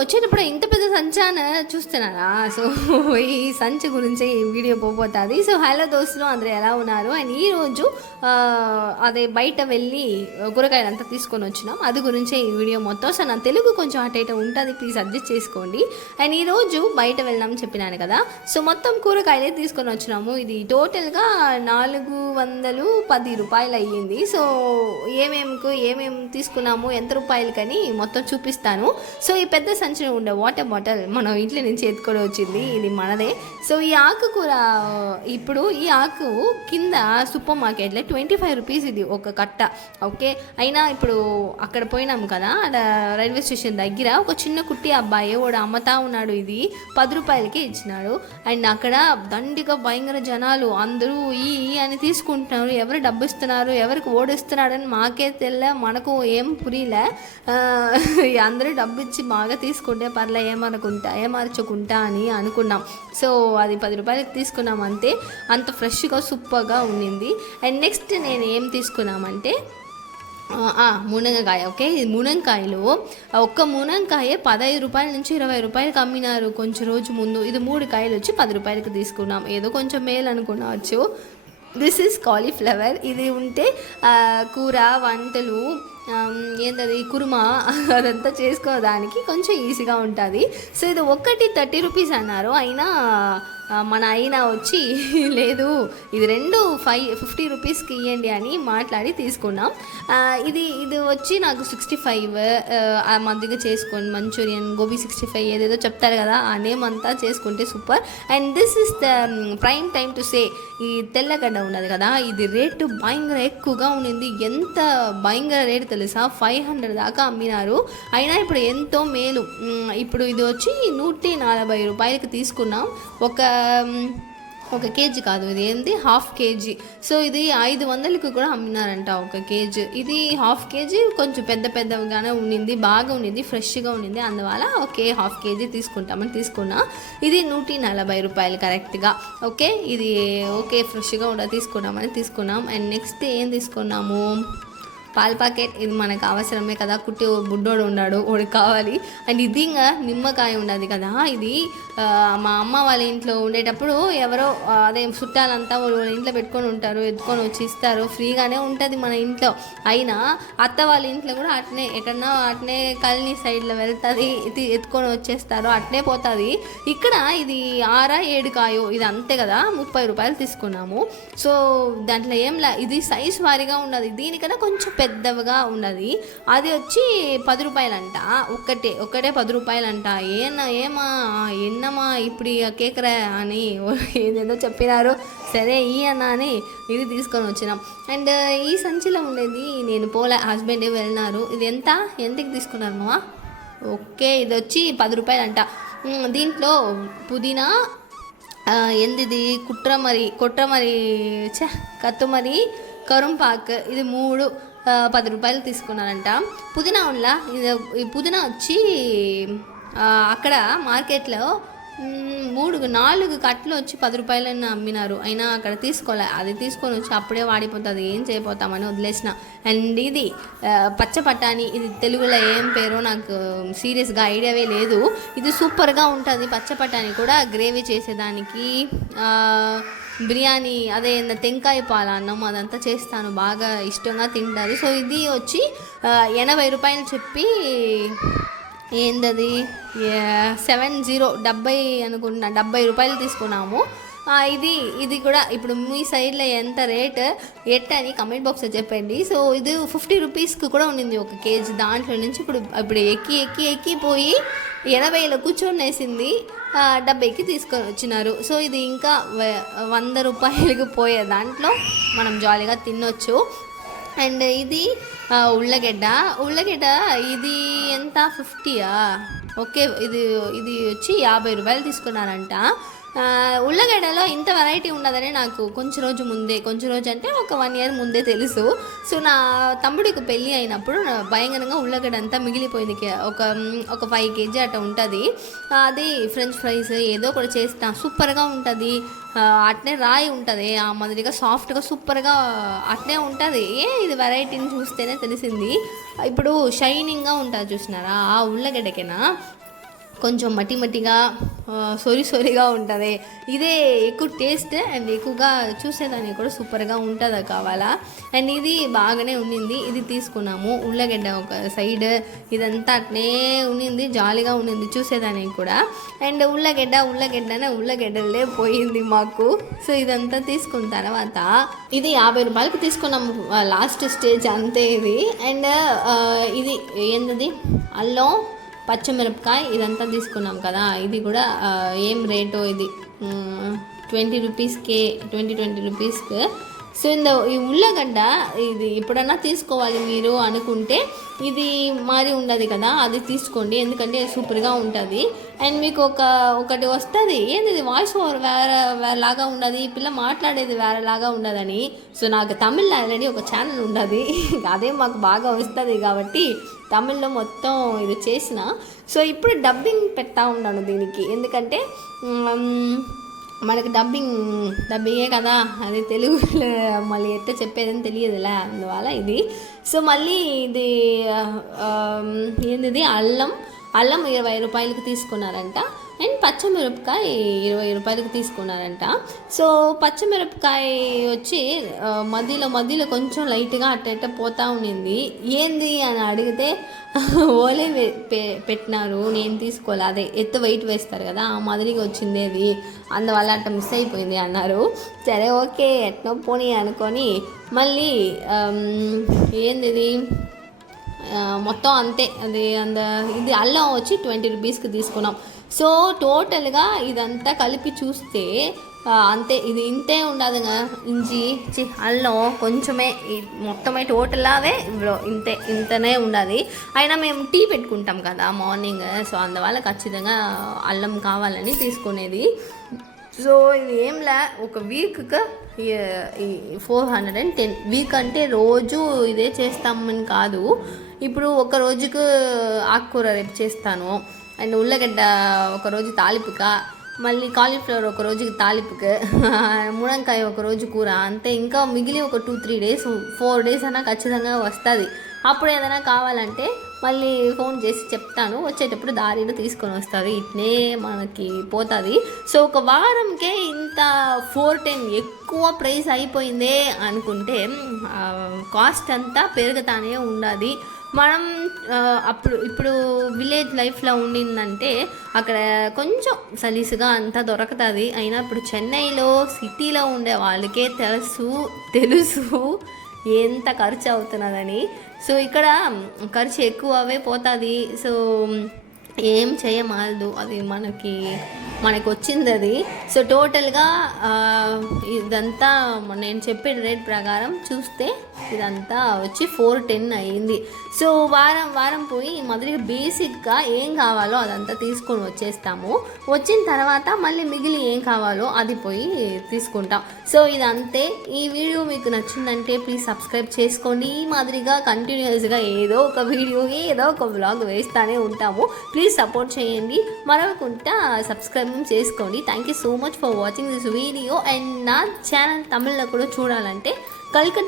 వచ్చేటప్పుడు ఇంత పెద్ద సంచాన చూస్తున్నారా? సో ఈ సంచి గురించి ఈ వీడియో పోతుంది. సో హలో దోస్తులు, అందరూ ఎలా ఉన్నారు? అండ్ ఈరోజు అదే బయట వెళ్ళి కూరగాయలు అంతా తీసుకొని వచ్చినాం, అది గురించే ఈ వీడియో మొత్తం. సో నా తెలుగు కొంచెం అటు ఇటు ఉంటుంది, ప్లీజ్ అడ్జస్ట్ చేసుకోండి. అండ్ ఈరోజు బయట వెళ్ళామని చెప్పినాను కదా, సో మొత్తం కూరగాయలే తీసుకొని వచ్చినాము. ఇది టోటల్గా 410 రూపాయలు అయ్యింది. సో ఏమేమి తీసుకున్నాము, ఎంత రూపాయలకని మొత్తం చూపిస్తాను. సో ఈ పెద్ద సంచిలో ఉండే వాటర్ బాటిల్ మనం ఇంట్లో నుంచి ఎత్తుకొని వచ్చింది, ఇది మనదే. సో ఈ ఆకుకూర, ఇప్పుడు ఈ ఆకు కింద సూపర్ మార్కెట్లో 25 రూపీస్ ఇది ఒక కట్ట. ఓకే, అయినా ఇప్పుడు అక్కడ పోయినాము కదా, రైల్వే స్టేషన్ దగ్గర ఒక చిన్న కుట్టి అబ్బాయి వాడు అమ్మతా ఉన్నాడు, ఇది 10 రూపాయలకి ఇచ్చినాడు. అండ్ అక్కడ దండిగా భయంకర జనాలు అందరూ ఈ అని తీసుకుంటున్నారు. ఎవరు డబ్బు ఇస్తున్నారు, ఎవరికి ఓడిస్తున్నాడని మాకే తెల్ల, మనకు ఏం పురిలే. అందరూ డబ్బు ఇచ్చి బాగా తీసుకుంటే పర్లే, ఏమర్చుకుంటా అని అనుకున్నాం. సో అది 10 రూపాయలకి తీసుకున్నాం అంతే. అంత ఫ్రెష్గా సూపర్గా ఉండింది. అండ్ నెక్స్ట్ నేను ఏం తీసుకున్నామంటే మునగకాయ. ఓకే, ఇది మునక్కాయలు. ఒక్క మునక్కాయ 15 రూపాయల నుంచి 20 రూపాయలకి అమ్మినారు కొంచెం రోజు ముందు. ఇది 3 కాయలు వచ్చి 10 రూపాయలకి తీసుకున్నాం, ఏదో కొంచెం మేలు అనుకున్నావచ్చు. This is cauliflower. ఇది ఉంటే కూర వంటలు ఏంటది కుర్మా అదంతా చేసుకోవడానికి కొంచెం ఈజీగా ఉంటుంది. సో ఇది ఒక్కటి 30 రూపీస్ అన్నారు, అయినా మన అయినా వచ్చి లేదు ఇది 50 రూపీస్కి ఇవ్వండి అని మాట్లాడి తీసుకున్నాం. ఇది వచ్చి నాకు 65 మధ్యగా చేసుకోండి, మంచూరియన్ గోబీ 65 ఏదేదో చెప్తారు కదా, ఆ నేమ్ అంతా చేసుకుంటే super. And this is the prime time to say, ఈ తెల్లగడ్డ ఉన్నది కదా, ఇది రేటు భయంకర ఎక్కువగా ఉండింది. ఎంత భయంకర రేటు తెలుసా, 500 దాకా అమ్మినారు. అయినా ఇప్పుడు ఎంతో మేలు. ఇప్పుడు ఇది వచ్చి 140 రూపాయలకి తీసుకున్నాం. ఒక కేజీ కాదు, ఇది ఏంటి హాఫ్ కేజీ. సో ఇది 500కి కూడా అమ్మినారంట ఒక కేజీ. ఇది హాఫ్ కేజీ కొంచెం పెద్దగానే ఉండింది, బాగా ఉండింది, ఫ్రెష్గా ఉండింది. అందువల్ల ఓకే హాఫ్ కేజీ తీసుకుంటామని తీసుకున్నా. ఇది 140 రూపాయలు కరెక్ట్గా. ఓకే, ఇది ఓకే ఫ్రెష్గా కూడా తీసుకున్నామని తీసుకున్నాం. అండ్ నెక్స్ట్ ఏం తీసుకున్నాము, పాల ప్యాకెట్. ఇది మనకు అవసరమే కదా, కుట్టి బుడ్డోడు ఉన్నాడు, వాడికి కావాలి. అండ్ ఇది ఇంకా నిమ్మకాయ ఉన్నది కదా, ఇది మా అమ్మ వాళ్ళ ఇంట్లో ఉండేటప్పుడు ఎవరో అదే చుట్టాలంతా వాళ్ళ ఇంట్లో పెట్టుకొని ఉంటారు, ఎత్తుకొని వచ్చి ఇస్తారు, ఫ్రీగానే ఉంటుంది మన ఇంట్లో. అయినా అత్త వాళ్ళ ఇంట్లో కూడా అట్నే ఎక్కడన్నా అట్నే కల్ని సైడ్లో వెళ్తుంది, ఇది ఎత్తుకొని వచ్చేస్తారు, అట్నే పోతుంది. ఇక్కడ ఇది 6-7 కాయో, ఇది అంతే కదా, 30 రూపాయలు తీసుకున్నాము. సో దాంట్లో ఏంలా, ఇది సైజ్ వారీగా ఉన్నది, దీనికన్నా కొంచెం పెద్దవిగా ఉన్నది. అది వచ్చి 10 రూపాయలంట, ఒక్కటే 10 రూపాయలంట. ఎన్నమా ఇప్పుడు కేకరా అని ఏదేదో చెప్పినారు. సరే ఈ అన్న అని ఇది తీసుకొని వచ్చినాం. అండ్ ఈ సంచిలో ఉండేది నేను పోలే, హస్బెండ్ వెళ్ళినారు. ఇది ఎంతకి తీసుకున్నారు మా? ఓకే, ఇది వచ్చి 10 రూపాయలంట. దీంట్లో పుదీనా, ఎందిది కొట్రమరి కత్తుమరి, కరుంపాకు, ఇది 3 10 రూపాయలు తీసుకున్నారంట. పుదీనా ఉల్లా, ఈ పుదీనా వచ్చి అక్కడ మార్కెట్లో 4 కట్టలు వచ్చి 10 రూపాయలన్న అమ్మినారు. అయినా అక్కడ తీసుకోలే, అది తీసుకొని వచ్చి అప్పుడే వాడిపోతుంది, ఏం చేయపోతామని వదిలేసిన. అండ్ ఇది పచ్చపట్టాని, ఇది తెలుగులో ఏం పేరో నాకు సీరియస్గా ఐడియావే లేదు. ఇది సూపర్గా ఉంటుంది. పచ్చపట్టాని కూడా గ్రేవీ చేసేదానికి, బిర్యానీ అదే తెంకాయ పాల అన్నం అదంతా చేస్తాను, బాగా ఇష్టంగా తింటారు. సో ఇది వచ్చి 80 రూపాయలు చెప్పి ఏందది 70 అనుకుంటున్నా, 70 రూపాయలు తీసుకున్నాము. ఇది కూడా ఇప్పుడు మీ సైడ్లో ఎంత రేట్ అని కమెంట్ బాక్స్లో చెప్పండి. సో ఇది 50 రూపీస్కి కూడా ఉండింది ఒక కేజీ. దాంట్లో నుంచి ఇప్పుడు ఎక్కిపోయి 80లో కూర్చొని వేసింది, 70కి తీసుకొని వచ్చినారు. సో ఇది ఇంకా 100 రూపాయలకి పోయే దాంట్లో మనం జాలీగా తినొచ్చు. అండ్ ఇది ఉల్లగడ్డ, ఇది ఎంత 50యా? ఓకే, ఇది వచ్చి 50 రూపాయలు తీసుకున్నారంట. ఉల్లగడ్డలో ఇంత వెరైటీ ఉండదని నాకు కొంచెం రోజు అంటే ఒక 1 ఇయర్ ముందే తెలుసు. సో నా తమ్ముడికి పెళ్ళి అయినప్పుడు భయంకరంగా ఉల్లగడ్డ అంతా మిగిలిపోయింది, ఒక 5 కేజీ అట్లా ఉంటుంది. అది ఫ్రెంచ్ ఫ్రైస్ ఏదో కూడా చేస్తా, సూపర్గా ఉంటుంది. అట్నే రాయి ఉంటుంది, ఆ మాదిరిగా సాఫ్ట్గా సూపర్గా అట్నే ఉంటుంది. ఇది వెరైటీని చూస్తేనే తెలిసింది. ఇప్పుడు షైనింగ్గా ఉంటుంది చూసినారా, ఆ ఉల్లగడ్డకేనా కొంచెం మట్టిగా సొరిగా ఉంటుంది. ఇదే ఎక్కువ టేస్ట్ అండ్ ఎక్కువగా చూసేదానికి కూడా సూపర్గా ఉంటుందా కావాలా. అండ్ ఇది బాగానే ఉండింది, ఇది తీసుకున్నాము. ఉల్లగడ్డ ఒక సైడ్ ఇదంతా అట్నే ఉండింది, జాలీగా ఉండింది చూసేదానికి కూడా. అండ్ ఉల్లగడ్డలే పోయింది మాకు. సో ఇదంతా తీసుకున్న తర్వాత ఇది 50 రూపాయలకి తీసుకున్నాము, లాస్ట్ స్టేజ్ అంతే ఇది. అండ్ ఇది ఏంటది, అల్లం పచ్చిమిరపకాయ ఇదంతా తీసుకున్నాం కదా. ఇది కూడా ఏం రేటో ఇది 20 రూపీస్కి. సో ఈ ఉల్లగడ్డ ఇది ఎప్పుడన్నా తీసుకోవాలి మీరు అనుకుంటే ఇది మరి ఉండదు కదా, అది తీసుకోండి, ఎందుకంటే సూపర్గా ఉంటుంది. అండ్ మీకు ఒకటి వస్తుంది, ఏంది ఇది వాయిస్ ఓవర్ వేరేలాగా ఉండదు, ఈ పిల్ల మాట్లాడేది వేరేలాగా ఉండదని. సో నాకు తమిళ్ ఆల్రెడీ ఒక ఛానల్ ఉండదు, అదే మాకు బాగా వస్తుంది కాబట్టి తమిళ్లో మొత్తం ఇది చేసిన. సో ఇప్పుడు డబ్బింగ్ పెట్టా ఉన్నాను దీనికి, ఎందుకంటే మనకి డబ్బింగే కదా, అది తెలుగులో మళ్ళీ ఎట్లా చెప్పేదని తెలియదులే, అందువల్ల ఇది. సో మళ్ళీ ఇది ఏంటిది, అల్లం 20 రూపాయలకి తీసుకున్నారంట. అండ్ పచ్చిమిరపకాయ 20 రూపాయలకి తీసుకున్నారంట. సో పచ్చిమిరపకాయ వచ్చి మధ్యలో కొంచెం లైట్గా అట్ట పోతా ఉండింది. ఏంది అని అడిగితే ఓలే పెట్టినారు, నేను తీసుకోవాలి, అదే ఎత్తు వెయిట్ వేస్తారు కదా ఆ మాదిరిగా వచ్చింది అది, అందువల్ల అట్ట మిస్ అయిపోయింది అన్నారు. సరే ఓకే ఎట్నో పోనీ అనుకొని మళ్ళీ ఏంది ఇది మొత్తం అంతే, అది ఇది అల్లం వచ్చి 20 రూపీస్కి తీసుకున్నాం. సో టోటల్గా ఇదంతా కలిపి చూస్తే అంతే, ఇది ఇంతే ఉండదు ఇంచి అల్లం కొంచెమే, మొత్తమే టోటలావే ఇంతనే ఉండదు. అయినా మేము టీ పెట్టుకుంటాం కదా మార్నింగ్, సో అందువల్ల ఖచ్చితంగా అల్లం కావాలని తీసుకునేది. సో ఇది ఏంలే, ఒక వీక్కి 410. వీక్ అంటే రోజు ఇదే చేస్తామని కాదు, ఇప్పుడు ఒక రోజుకు ఆకుకూర రేపు చేస్తాను. అండ్ ఉల్లగడ్డ ఒకరోజు తాలింపుగా, మళ్ళీ కాలీఫ్లవర్ ఒక రోజుకి తాలింపుకి, మునక్కాయ ఒక రోజు కూర, అంతే. ఇంకా మిగిలి ఒక 2-3 డేస్ 4 డేస్ అన్నా ఖచ్చితంగా వస్తుంది. అప్పుడు ఏదైనా కావాలంటే మళ్ళీ ఫోన్ చేసి చెప్తాను, వచ్చేటప్పుడు దారిలో తీసుకొని వస్తుంది, ఇట్నే మనకి పోతుంది. సో ఒక వారంకే ఇంత 410 ఎక్కువ ప్రైస్ అయిపోయిందే అనుకుంటే కాస్ట్ అంతా పెరుగుతానే ఉన్నది. మనం ఇప్పుడు విలేజ్ లైఫ్లో ఉండిందంటే అక్కడ కొంచెం సలీసుగా అంతా దొరుకుతుంది. అయినా ఇప్పుడు చెన్నైలో సిటీలో ఉండే వాళ్ళకే తెలుసు ఎంత ఖర్చు అవుతున్నదని. సో ఇక్కడ ఖర్చు ఎక్కువవే పోతుంది. సో ఏం చేయమాలదు, అది మనకి వచ్చింది అది. సో టోటల్గా ఇదంతా నేను చెప్పిన రేట్ ప్రకారం చూస్తే ఇదంతా వచ్చి 410 అయ్యింది. సో వారం పోయి మొదటిగా బేసిక్గా ఏం కావాలో అదంతా తీసుకొని వచ్చేస్తాము. వచ్చిన తర్వాత మళ్ళీ మిగిలి ఏం కావాలో అది పోయి తీసుకుంటాం. సో ఇదంతే. ఈ వీడియో మీకు నచ్చిందంటే ప్లీజ్ సబ్స్క్రైబ్ చేసుకోండి. ఈ మాదిరిగా కంటిన్యూస్గా ఏదో ఒక వీడియో ఏదో ఒక వ్లాగ్ వేస్తూనే ఉంటాము. ప్లీజ్ సపోర్ట్ చేయండి, మరవకుండా సబ్స్క్రైబ్ చేసుకోండి. Thank you so much for watching this video. And నా ఛానల్ తమిళ్లో కూడా చూడాలంటే కల్కట్